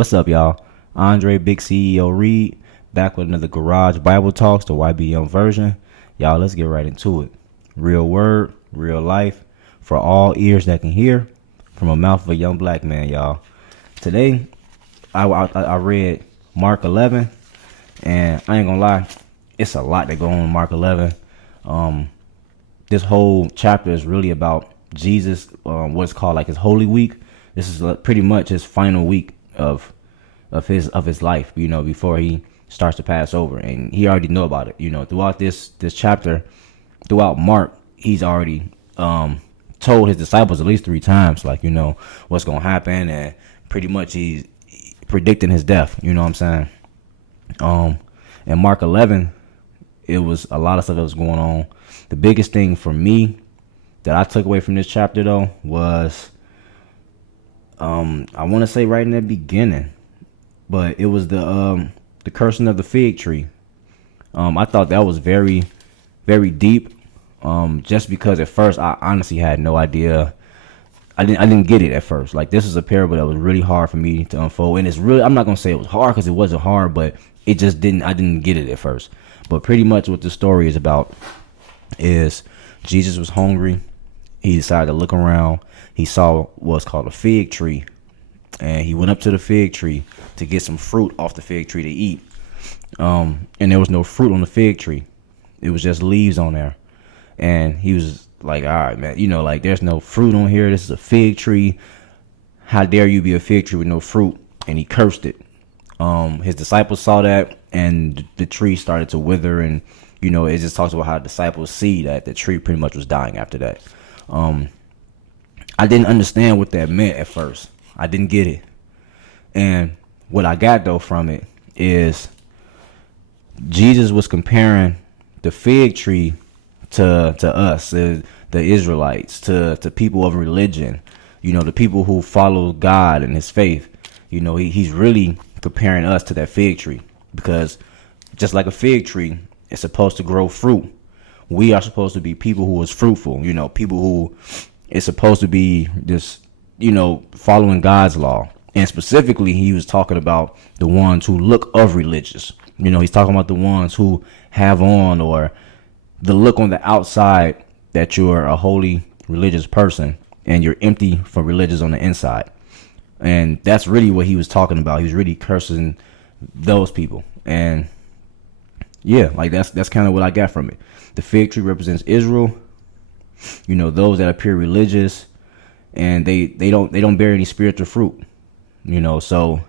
What's up, y'all? Andre, Big CEO Reed, back with another Garage Bible Talks, the YBM version. Y'all, let's get right into it. Real word, real life, for all ears that can hear, from a mouth of a young black man, y'all. Today, I read Mark 11, and I ain't gonna lie, it's a lot that go on in Mark 11. This whole chapter is really about Jesus, what's called like his Holy Week. This is pretty much his final week of his life, before he starts to pass over, and he already know about it. Throughout this chapter, throughout Mark, he's already told his disciples at least 3 times, like, what's gonna happen, and pretty much he's predicting his death. You know what I'm saying? In Mark 11, it was a lot of stuff that was going on. The biggest thing for me that I took away from this chapter, though, was I want to say right in the beginning, but it was the cursing of the fig tree. I thought that was very, very deep. Just because at first I honestly had no idea. I didn't get it at first. Like, this is a parable that was really hard for me to unfold, and it's really, I'm not gonna say it was hard because it wasn't hard, but it just didn't. I didn't get it at first. But pretty much what the story is about is Jesus was hungry. He decided to look around. He saw what's called a fig tree, and he went up to the fig tree to get some fruit off the fig tree to eat. And there was no fruit on the fig tree. It was just leaves on there. And he was like, all right, man, like, there's no fruit on here. This is a fig tree. How dare you be a fig tree with no fruit? And he cursed it. His disciples saw that, and the tree started to wither, and it just talks about how disciples see that the tree pretty much was dying after that. I didn't understand what that meant at first. I didn't get it. And what I got, though, from it is Jesus was comparing the fig tree to us, the Israelites, to people of religion, the people who follow God and his faith. He's really comparing us to that fig tree, because just like a fig tree, it's supposed to grow fruit. We are supposed to be people who is fruitful, people who is supposed to be just, following God's law. And specifically, he was talking about the ones who look of religious. He's talking about the ones who have on, or the look on the outside that you're a holy religious person, and you're empty for religious on the inside. And that's really what he was talking about. He was really cursing those people. And yeah, like, that's kind of what I got from it. The fig tree represents Israel, those that appear religious, and they don't bear any spiritual fruit. So